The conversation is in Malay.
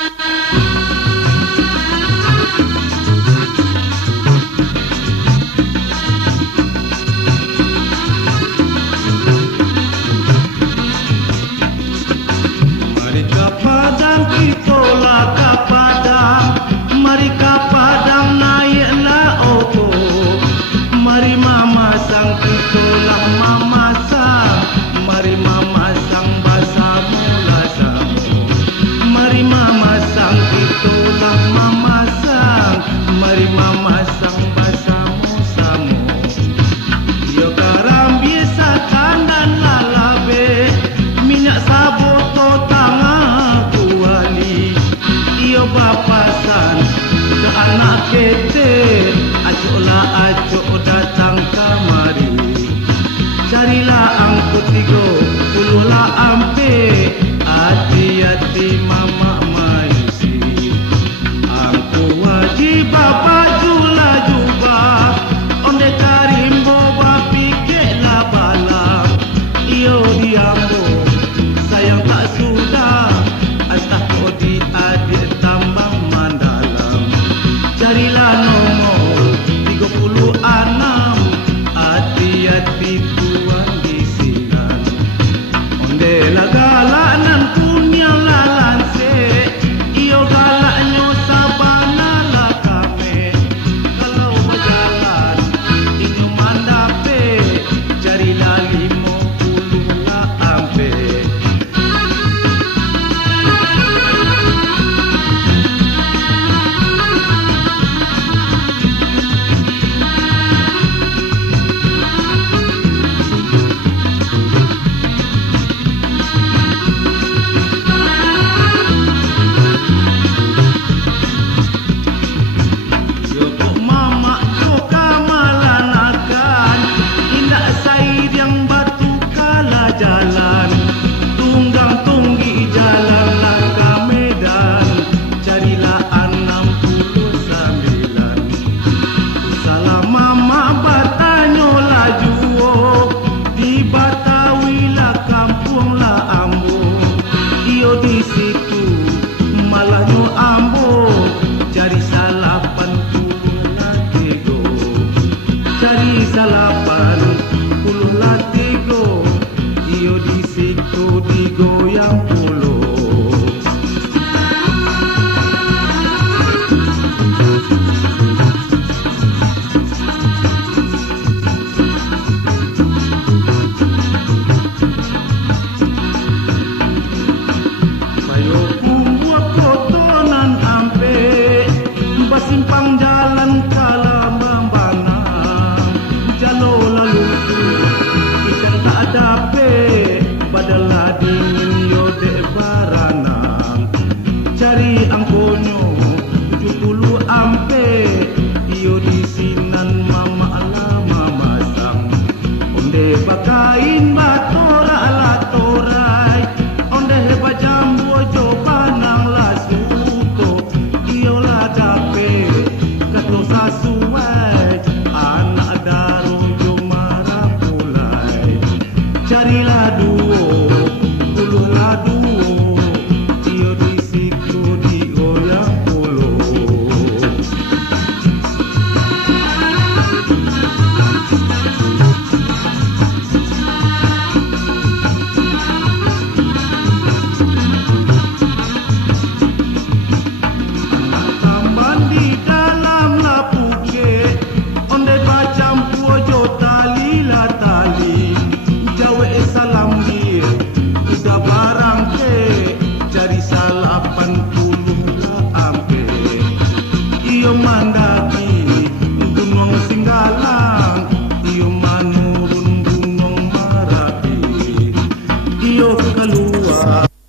Mari ke padang itulah ke padang, mari ke padang naiklah oto. Mari mama sang itulah mama sang, mari mama sang basamu lasamu. Mari mama sang itulah mama sang, mari mama sang basamu samu. Yo garam biasa kandan lalabe, minyak sabut iyo bapasan ke anak kete, acuklah acuk datang kamari. Carilah angku 30 ampe, hati-hati mama maisi. Angku wajib baju lah jubah, onde karimbo bapikir lah balam. Iyo diambo sayang tak sudah, asah kau diadik tambang mandalam. Carilah nomor 36, hati-hati tuan di sinan. Onde lah galak nan punya lalanse, iyo galaknya sabana lah kame. Kalau berjalan ini mandape, carilah 50 lah ampe. Jalan tunggang tunggi jalan langkah Medan, carilah 69. Salah mama bertanya laju, di Batawi lah kampung lah ambo. Iyo di situ malahnya ambo, cari salapan puluh lah tigo, cari salapan puluh lah tigo. Iyo di situ digoyang pulau. Bayo buat kotonan ampe, basimpang jalan kala membanang. Jalo lalu ikan tak ada pe, badalah dingin yo de baranang. Cari angkonyo 70 ampe, iyo di sinan mama lama masang. Onde bakain batora ala torai, onde heba jambu jo panang la suko. Iyo la dape kato sasuai, anak daru jo marah pulai. Carilah 20 lah duo, iyo di situ digoyang pulau. Tamban di dalam lah puke, onde bacampu jo tali lah tali. Jawa salam dia, udah barang ke, cari salap